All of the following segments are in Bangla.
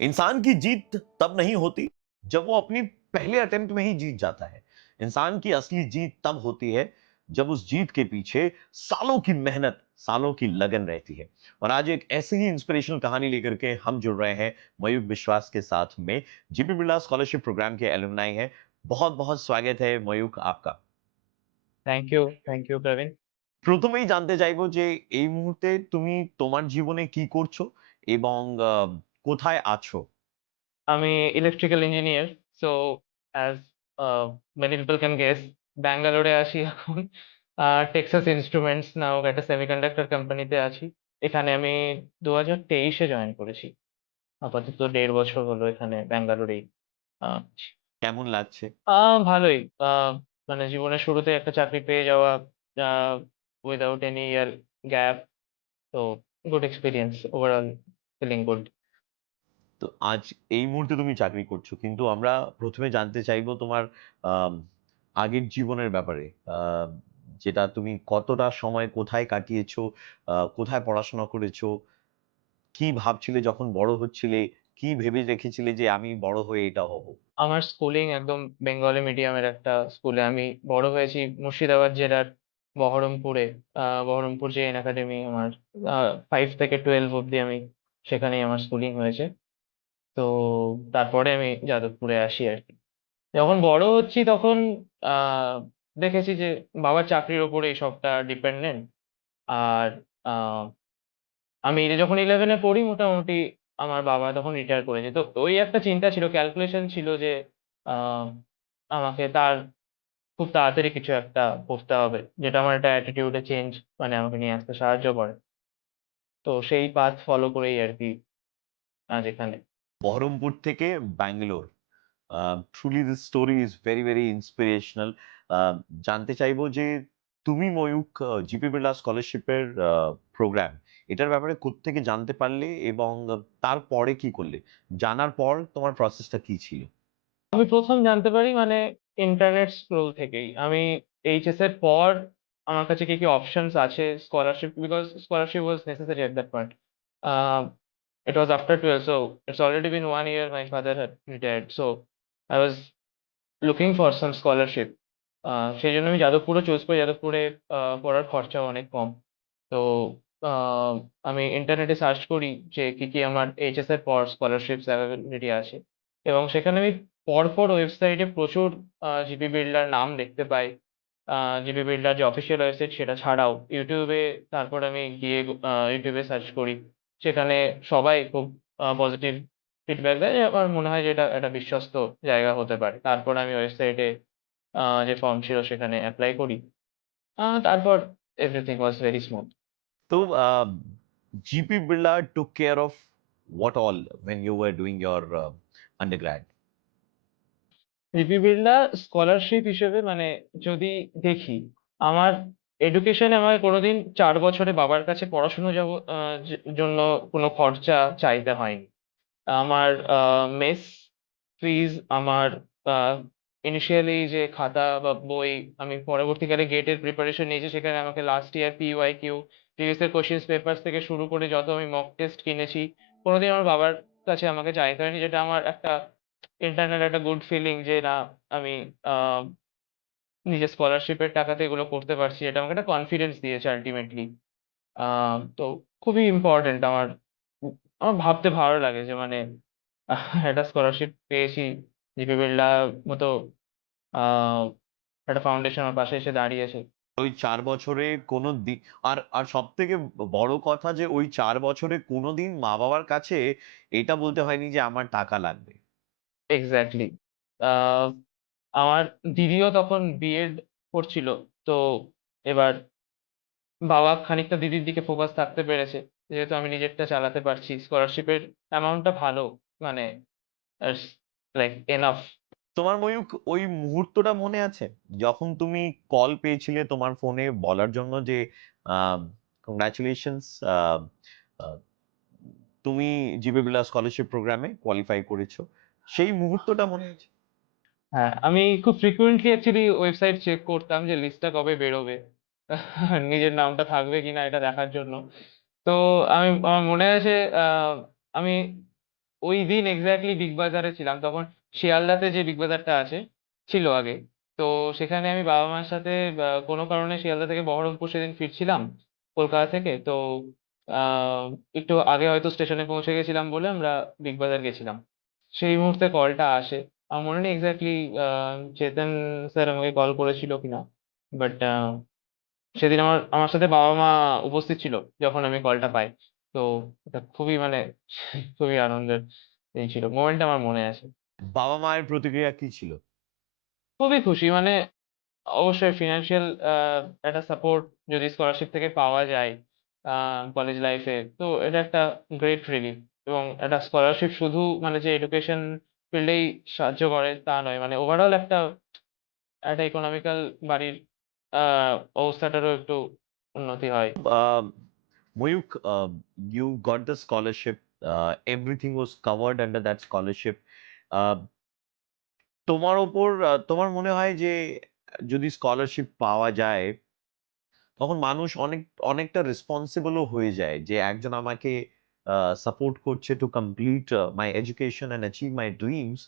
इंसान की जीत तब नहीं होती जब वो अपनी पहले अटेम्प्ट में ही जीत जाता है। इंसान की असली जीत तब होती है जब उस जीत के पीछे सालों की मेहनत, सालों की लगन रहती है। और आज एक ऐसी ही इंस्पिरेशनल कहानी लेकर के हम जुड़ रहे हैं मयूख विश्वास के साथ में। जीपी बिरला स्कॉलरशिप प्रोग्राम के एलुमनाई हैं। बहुत बहुत स्वागत है मयूख आपका। থ্যাংক ইউ প্রবীণ। প্রথমেই জানতে চাইবো যে এই মুহূর্তে তুমি তোমার জীবনে কি করছো এবং কোথায় আছো? আমি electrical engineer. So as many people can guess, ব্যাঙ্গালোরে আছি এখন। টেক্সাস ইনস্ট্রুমেন্টস নামক একটা সেমিকন্ডাক্টর কোম্পানিতে আছি। এখানে আমি 2023 জয়েন করেছি। আপাতত ১.৫ বছর হলো এখানে ব্যাঙ্গালোরেই আছি। কেমন লাগছে? ভালোই। মানে জীবনের শুরুতে একটা চাকরি পেয়ে যাওয়া, uh without any year gap. তো good experience, overall feeling good. তো আজ এই মুহূর্তে তুমি চাকরি করছো। কিন্তু আমরা ১ম এ জানতে চাইবো তোমার আম আগের জীবনের ব্যাপারে। আ যেটা তুমি কতটা সময় কোথায় কাটিয়েছো? কোথায় পড়াশোনা করেছো? কি ভাবছিলে যখন বড় হচ্ছিলে? কি ভেবে রেখেছিলে যে আমি বড় হয়ে এটা হব? আমার স্কুলিং একদম বেঙ্গলি মিডিয়ামের একটা স্কুলে। আমি বড় হয়েছি মুর্শিদাবাদ জেলার বহরমপুরে। বহরমপুর জেএন একাডেমি আমার, আ 5 থেকে 12 অব্দি আমি সেখানেই আমার স্কুলিং হয়েছে। তো তারপরে আমি যাদবপুরে আসি আরকি। যখন বড় হচ্ছি তখন আ দেখেছি যে বাবার চাকরির উপরেই সবটা ডিপেন্ডেন্ট। আর আ আমি যখন 11 এ পড়ি মোটামুটি আমার বাবা তখন রিটায়ার করেছে। তো ওই একটা চিন্তা ছিল, ক্যালকুলেশন ছিল যে আ আমাকে খুব তাড়াতাড়ি কিছু একটা করতে হবে। যেটা আমার একটা অ্যাটিটিউড এ চেঞ্জ মানে আমাকে নিয়ে আসতে সাহায্য করে। তো সেই পাথ ফলো করেই আরকি আজ এখানে। বহরমপুর থেকে Bangalore. Truly this story is very, very inspirational. আ জানতে চাইবো যে তুমি ময়ূখ জিপি বিড়লা স্কলারশিপের প্রোগ্রাম এটার ব্যাপারে কোত্থেকে জানতে পারলে এবং তারপরে কি করলে? জানার পর তোমার প্রসেসটা কি ছিল? আমি ১ম জানতে পারি মানে ইন্টারনেট স্ক্রল থেকেই। আমি এইচএস এর পর আমার কাছে কি অপশনস আছে scholarship, because scholarship was necessary at that point. A It was after 12, so it's already been 1 year my father had retired. So I was looking for some scholarship. সেজন্য আমি যাদবপুরও চুজ করি। যাদবপুরে পড়ার খরচাও অনেক কম। তো আ আমি ইন্টারনেটে সার্চ করি যে কি আমার এইচএস এর পর স্কলারশিপস অ্যাভেইলেবিলিটি আছে। এবং সেখানে আমি পরপর ওয়েবসাইটে প্রচুর জিপি বিড়লার নাম দেখতে পাই। আ জিপি বিড়লার যে অফিসিয়াল ওয়েবসাইট সেটা ছাড়াও ইউটিউবে তারপর আমি গিয়ে ইউটিউবে সার্চ করি। সেখানে সবাই খুব পজিটিভ ফিডব্যাক দেয়। আমার মনে হয় যে এটা একটা বিশ্বস্ত জায়গা হতে পারে। তারপর আমি ওয়েবসাইটে যে ফর্ম ছিল সেখানে এপ্লাই করি। তারপর এভরিথিং ওয়াজ ভেরি স্মুথ। তো GP Birla took care of what all when you were doing your undergrad? GP Birla scholarship হিসেবে মানে যদি দেখি, আমার এডুকেশন এ আমাকে কোনোদিন ৪ বছরে বাবার কাছে পড়াশোনা যাব জন্য কোনো খরচা চাইতে হয়নি। আমার মেস ফিস, আমার আ ইনিশিয়ালি যে খাতা বা বই, আমি পরবর্তীকালে গেটের প্রিপারেশন নিয়েছি সেখানে আমাকে last year PYQ, previous year questions papers থেকে শুরু করে যত আমি মক টেস্ট কিনেছি, কোনোদিন আমার বাবার কাছে আমাকে চাইতে হয়নি। যেটা আমার একটা ইন্টারনাল একটা গুড ফিলিং যে না, আমি আ নিজের স্কলারশিপের টাকাতে এগুলো করতে পারছি। এটা আমাকে একটা কনফিডেন্স দিয়েছে আল্টিমেটলি। আ তো খুবই ইম্পোর্টেন্ট আমার ভাবতে ভালো লাগে যে মানে একটা স্কলারশিপ পেয়েছি। জিপি বিড়লার মতো আ একটা ফাউন্ডেশন আমার পাশে এসে দাঁড়িয়েছে। ওই ৪ বছরে কোনো আর আর সবথেকে বড় কথা যে ওই ৪ বছরে কোনোদিন মা-বাবার কাছে এটা বলতে হয়নি যে আমার টাকা লাগবে। এক্সাক্টলি। আ আমার দিদিও তখন বিএড করছিল। তো এবার বাবা খানিকটা দিদির দিকে ফোকাস থাকতে পেরেছে। যেহেতু আমি নিজেরটা চালাতে পারছি। স্কলারশিপের অ্যামাউন্টটা ভালো। মানে ইটস লাইক এনাফ। তোমার ময়ূক ওই মুহূর্তটা মনে আছে? যখন তুমি কল পেয়েছিলে তোমার ফোনে বলার জন্য যে আ কংগ্রাচুলেশনস, আ আ তুমি জিপি বিড়লা স্কলারশিপ প্রোগ্রামে কোয়ালিফাই করেছো। সেই মুহূর্তটা মনে আছে? হ্যাঁ, আমি খুব ফ্রিকোয়েন্টলি অ্যাকচুয়ালি ওয়েবসাইট চেক করতাম যে লিস্টটা কবে বেরোবে। নিজের নামটা থাকবে কিনা এটা দেখার জন্য। তো আমার মনে আছে, আমি ওই দিন এক্স্যাক্টলি বিগ বাজারে ছিলাম। তখন শিয়ালদাতে যে বিগ বাজারটা আছে, ছিল আগে। তো সেখানে আমি বাবা-মার সাথে কোনো কারণে শিয়ালদা থেকে বহরমপুর সেদিন ফিরছিলাম কলকাতা থেকে। তো আ একটু আগে হয়তো স্টেশনে পৌঁছে গেছিলাম বলে আমরা বিগ বাজার গেছিলাম। সেই মুহূর্তে কলটা আসে। আমার মনে নেই এক্স্যাক্টলি আ চেতন স্যার আমাকে কল করেছিল কিনা। বাট সেদিন আমার সাথে বাবা-মা উপস্থিত ছিল যখন আমি কলটা পাই। তো এটা খুবই মানে খুবই আনন্দের ছিল। মোমেন্টটা আমার মনে আছে। বাবা মায়ের প্রতিক্রিয়া কি ছিল? খুবই খুশি মানে অবশ্যই ফিন্যান্সিয়াল একটা সাপোর্ট যদি স্কলারশিপ থেকে পাওয়া যায় আ কলেজ লাইফে তো এটা একটা গ্রেট রিলিফ এবং একটা স্কলারশিপ শুধু মানে যে এডুকেশন ফিল্ডেই সাহায্য করে তা নয়। মানে ওভারঅল একটা ইকোনমিক্যাল বাড়ির আ অবস্থাটারও একটু উন্নতি হয়। Um, Mayuk, you got the scholarship. Everything was covered under that scholarship. Uh, তোমার ওপর তোমার মনে হয় যে যদি স্কলারশিপ পাওয়া যায় তখন মানুষ অনেকটা রেসপন্সিবলও হয়ে যায় যে একজন আমাকে সাপোর্ট করছে to complete my education and achieve my dreams.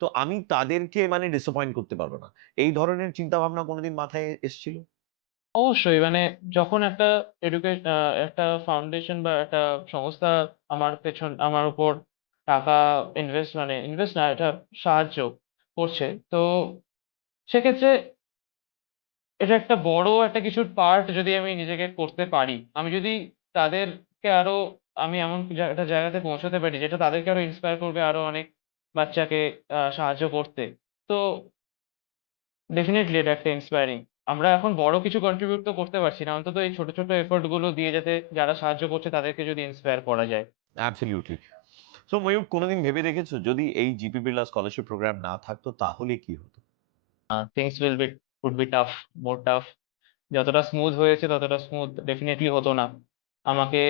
তো আমি তাদেরকে মানে ডিসঅ্যাপয়েন্ট করতে পারবো না। এই ধরনের চিন্তা ভাবনা কোনোদিন মাথায় এসেছিল? অবশ্যই মানে যখন একটা একটা ফাউন্ডেশন বা একটা সংস্থা আমার উপর টাকা ইনভেস্ট না এটা সাহায্য করছে। তো সেক্ষেত্রে এটা একটা বড় একটা কিছুর পার্ট যদি আমি নিজেকে করতে পারি। আমি যদি তাদেরকে আরো আমি এমন একটা জায়গাতে পৌঁছাতে পারি যেটা তাদেরকে আরো ইন্সপায়ার করবে আরো অনেক বাচ্চাকে সাহায্য করতে। তো ডেফিনিটলি এটা একটা ইন্সপায়ারিং। আমরা এখন বড় কিছু কন্ট্রিবিউট তো করতে পারছি না। অন্তত এই ছোট, ছোট এফোর্ট গুলো দিয়ে যাতে যারা সাহায্য করছে তাদেরকে যদি ইন্সপায়ার করা যায়। অ্যাবসলিউটলি। সো ময়ূক, কোনোদিন ভেবে দেখেছো যদি এই জিপি বিড়লা স্কলারশিপ প্রোগ্রাম না থাকতো তাহলে কি হতো? Things would be tough, more tough. যতটা স্মুথ হয়েছে ততটা স্মুথ ডেফিনিটলি হতো না। আমাকে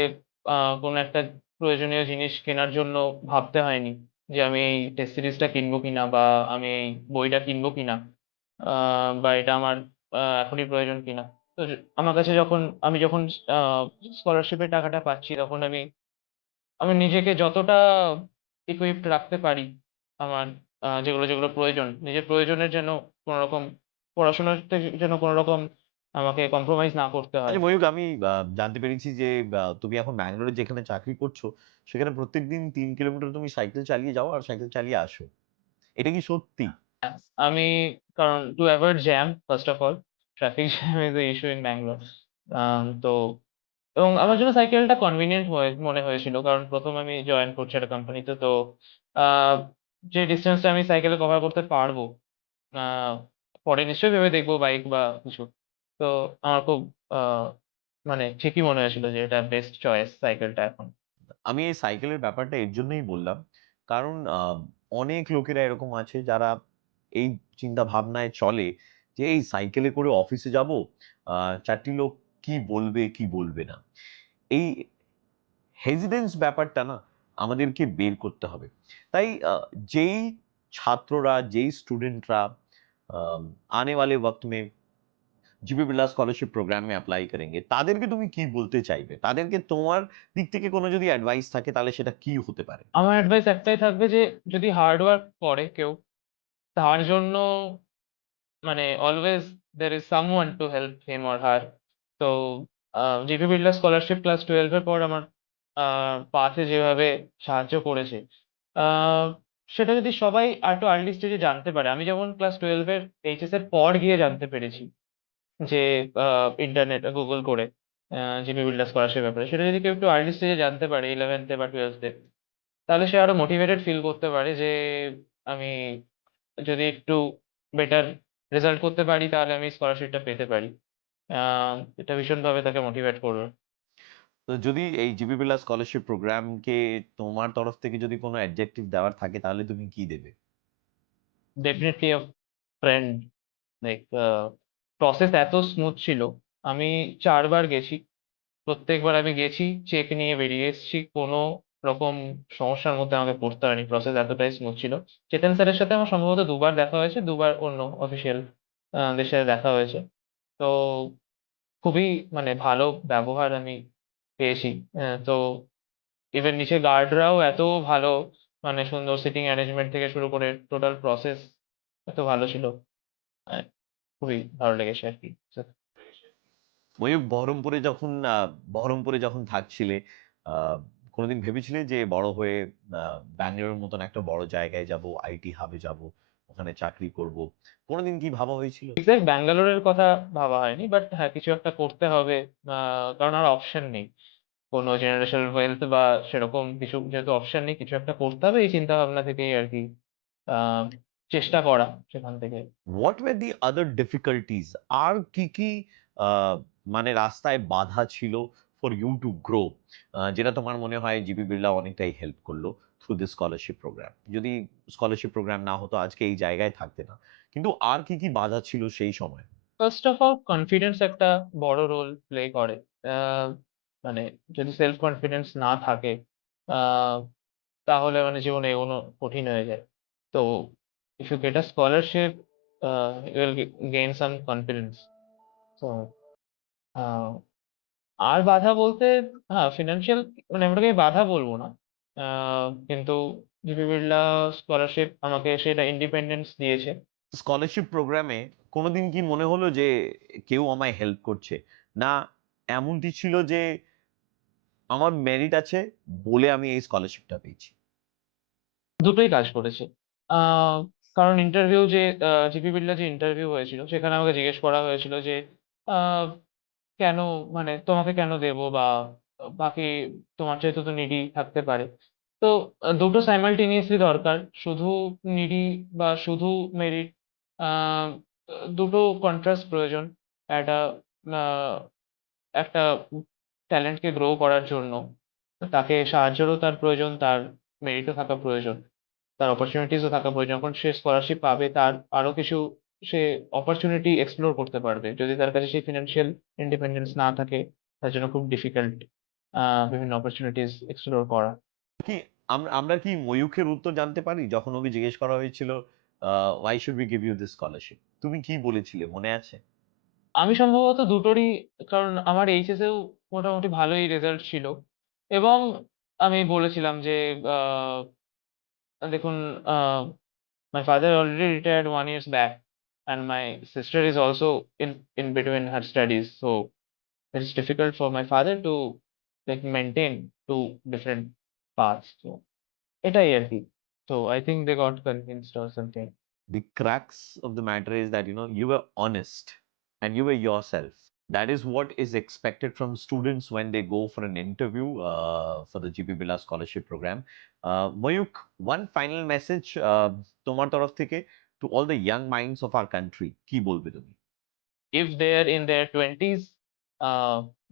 আ কোনো একটা প্রয়োজনীয় জিনিস কেনার জন্য ভাবতে হয়নি যে আমি এই টেস্ট সিরিজটা কিনবো কিনা বা আমি এই বইটা কিনবো কিনা। আ বা এটা আমার এখনই প্রয়োজন কিনা। তো আমার কাছে যখন আ স্কলারশিপের টাকাটা পাচ্ছি তখন আমি আমি নিজেকে যতটা equipped রাখতে পারি আমার যেগুলো প্রয়োজন, নিজের প্রয়োজনের যেন কোন রকম পড়াশোনাতে যেন কোন রকম আমাকে কম্প্রোমাইজ না করতে হয়। আচ্ছা ময়ূক, আমি জানতে পেরেছি যে তুমি এখন ব্যাঙ্গালোরে যেখানে চাকরি করছো সেখানে প্রত্যেকদিন ৩ কিলোমিটার তুমি সাইকেল চালিয়ে যাও আর সাইকেল চালিয়ে আসো। এটা কি সত্যি? আমি কারণ to avoid jam first of all, traffic jam is the issue in Bangalore. তো এবং আমার জন্য সাইকেলটা কনভিনিয়েন্ট মনে হয়েছিল। কারণ ১ম আমি জয়েন করছি একটা কোম্পানিতে। তো আ যে ডিসট্যান্সটা আমি সাইকেলে কভার করতে পারবো, আ পরে নিশ্চয়ই ভেবে দেখব বাইক বা কিছু। তো আমার খুব আ মানে ঠিকই মনে হয়েছিল যে এটা বেস্ট চয়েস সাইকেলটা এখন। আমি এই সাইকেলের ব্যাপারটা এর জন্যই বললাম। কারণ অনেক লোকেরা এরকম আছে যারা এই চিন্তা ভাবনায় চলে যে এই সাইকেলে করে অফিসে যাবো। ৪ টি লোক কি বলবে, কি বলবে না। এই হেজিটেন্স ব্যাপারটা না আমাদেরকে বের করতে হবে। তাই যেই ছাত্ররা, যেই স্টুডেंटরা आने वाले वक्त में जीपी बिरला स्कॉलरशिप प्रोग्राम में अप्लाई करेंगे তাদেরকে তুমি কি বলতে চাইবে? তাদেরকে তোমার দিক থেকে কোনো যদি অ্যাডভাইস থাকে তাহলে সেটা কি হতে পারে? আমার অ্যাডভাইস একটাই থাকবে যে যদি হার্ড ওয়ার্ক করে কেউ, তার জন্য মানে always there is someone to help him or her. তো জিপি বিড়লা স্কলারশিপ ক্লাস 12 এর পর আমার আ পাশে যেভাবে সাহায্য করেছে, আ সেটা যদি সবাই আরেকটু আর্লি স্টেজে জানতে পারে। আমি যেমন ক্লাস 12 এর এইচএস এর পর গিয়ে জানতে পেরেছি যে আ ইন্টারনেট গুগল করে জিপি বিড়লা স্কলারশিপ ব্যাপারে। সেটা যদি কেউ একটু আর্লি স্টেজে জানতে পারে 11th এ বা 12th এ, তাহলে সে আরো মোটিভেটেড ফিল করতে পারে যে আমি যদি একটু বেটার রেজাল্ট করতে পারি তাহলে আমি স্কলারশিপটা পেতে পারি। আ এটা ভীষণভাবে তাকে মোটিভেট করবে। তো যদি এই জিপি বিরলা স্কলারশিপ প্রোগ্রামকে তোমার তরফ থেকে যদি কোনো অ্যাডজেক্টিভ দেওয়ার থাকে তাহলে তুমি কি দেবে? ডেফিনিটলি আ ফ্রেন্ড লাইক প্রসেস এত স্মুথ ছিল। আমি ৪ বার গেছি। প্রত্যেকবার আমি গেছি, চেক নিয়ে বেরিয়ে এসেছি। কোনো রকম সমস্যার মধ্যে আমাকে পড়তে হয়নি। প্রসেস এতটাই স্মুথ ছিল। চেতন স্যারের সাথে আমার সম্ভবত ২ বার দেখা হয়েছে। ২ বার অন্য অফিসিয়াল দের সাথে দেখা হয়েছে। তো খুবই মানে ভালো ব্যবহার আমি পেয়েছি। তো ইভেন নিচে গার্ডরাও এত ভালো, মানে সুন্দর সিটিং অ্যারেঞ্জমেন্ট থেকে শুরু করে টোটাল প্রসেস এত ভালো ছিল। খুবই ভালো লেগেছে আর কি। ময়ূক, বহরমপুরে যখন থাকছিলে, আহ, কোনোদিন ভেবেছিলে যে বড় হয়ে ব্যাঙ্গালোরের মতন একটা বড় জায়গায় যাব, আইটি হাবে যাব, ওখানে চাকরি করব? কোনোদিন কি ভাবা হয়েছিল? এক্সাক্ট ব্যাঙ্গালোরের কথা ভাবা হয়নি, বাট হ্যাঁ কিছু একটা করতে হবে, কারণ আর অপশন নেই। কোনো জেনারেশনাল ওয়েলথ বা সেরকম কিছু যেহেতু অপশন নেই, কিছু একটা করতে হবে, এই চিন্তা ভাবনা থেকেই আর কি আহ চেষ্টা করা সেখান থেকে। What were the other difficulties? আর কি কি আহ, মানে রাস্তায় বাধা ছিল ফর ইউ টু গ্রো, যেটা তোমার মনে হয় জিপি বিড়লা অনেকটাই হেল্প করলো থ্রু দিস স্কলারশিপ প্রোগ্রাম? যদি স্কলারশিপ প্রোগ্রাম না হতো আজকে এই জায়গায় থাকতে না, কিন্তু আর কি কি বাধা ছিল সেই সময়? ফার্স্ট অফ অল কনফিডেন্স একটা বড় রোল প্লে করে। আহ, মানে যদি সেলফ কনফিডেন্স না থাকে আহ, তাহলে মানে জীবনে এগোনো কঠিন হয়ে যায়। তো if you get a scholarship you will gain some confidence. তো আর বাধা বলতে, হ্যাঁ ফিনান্সিয়াল, মানে আমি ওটাকে বাধা বলবো না, কিন্তু জিপি বিড়লা স্কলারশিপ আমাকে সেটা ইন্ডিপেন্ডেন্স দিয়েছে। স্কলারশিপ প্রোগ্রামে কোনোদিন কি মনে হলো যে কেউ আমায় হেল্প করছে না, এমনটি ছিল যে আমার মেরিট আছে বলে আমি এই স্কলারশিপটা পেয়েছি? দুটোই কাজ করেছে। আহ, কারণ ইন্টারভিউ যে জিপি বিড়লা যে ইন্টারভিউ হয়েছিল সেখানে আমাকে জিজ্ঞেস করা হয়েছিল যে আহ, কেন, মানে তোমাকে কেন দেবো, বা বাকি তোমার চাইতে তো নিডি থাকতে পারে। তো দুটো সাইমালটেনিয়াসলি দরকার, শুধু নিডি বা শুধু মেরিট, দুটো কন্ট্রাস্ট প্রয়োজন একটা একটা ট্যালেন্টকে গ্রো করার জন্য। তাকে সাহায্যেরও তার প্রয়োজন, তার মেরিটও থাকা প্রয়োজন, তার অপরচুনিটিসও থাকা প্রয়োজন। যখন সে স্কলারশিপ পাবে তার আরো কিছু সে অপরচুনিটি এক্সপ্লোর করতে পারবে। যদি তার কাছে সেই ফিনান্সিয়াল ইন্ডিপেন্ডেন্স না থাকে, তার জন্য খুব ডিফিকাল্ট বিভিন্ন অপরচুনিটিস এক্সপ্লোর করা। কি আমরা কি ময়ূখের উত্তর জানতে পারি যখন ওকে জিজ্ঞেস করা হয়েছিল why should we give you this scholarship? তুমি কি বলেছিলে মনে আছে? আমি সম্ভবত দুটোরই, কারণ আমার এইচএস এও মোটামুটি ভালোই রেজাল্ট ছিল, এবং আমি বলেছিলাম যে আহ, দেখুন, my father already retired 1 years back, and my sister is also in between her studies, so it's difficult for my father to like maintain two different paths. So এটাই আর কি। So I think they got convinced or something. The crux of the matter is that you were honest and you were yourself. That is what is expected from students when they go for an interview for the GP Billa scholarship program. Mayuk, one final message তোমার তরফ থেকে to all the young minds of our country, কি বলবে তুমি? If they're in their 20s,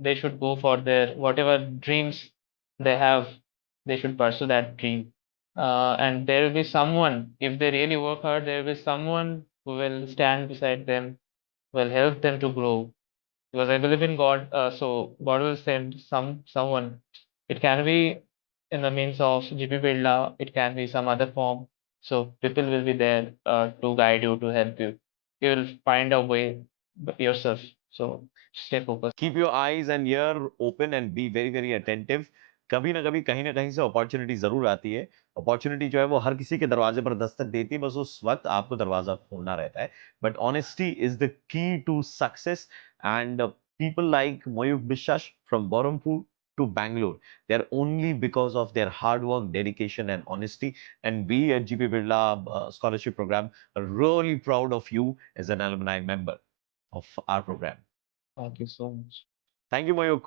they should go for their whatever dreams they have, they should pursue that dream. And there will be someone, if they really work hard, there will be someone who will stand beside them, will help them to grow. Because I believe in God, so God will send someone. It can be in the means of GP Birla, it can be some other form. So people will be there to guide you, to help you. You will find a way yourself. So stay focused. Keep your eyes and ear open and be very very attentive. कभी ना कभी कहीं ना कहीं से अपॉर्चुनिटी जरूर आती है। अपॉर्चुनिटी जो है वो हर किसी के दरवाजे पर दस्तक देती है, बस उस वक्त आपको दरवाजा खोलना रहता है। But honesty is the key to success, and people like Mayuk Biswas from Berhampur to Bangalore, they're only because of their hard work, dedication and honesty. And we at GP Birla scholarship program are really proud of you as an alumni member of our program. Thank you so much. Thank you, Mayuk.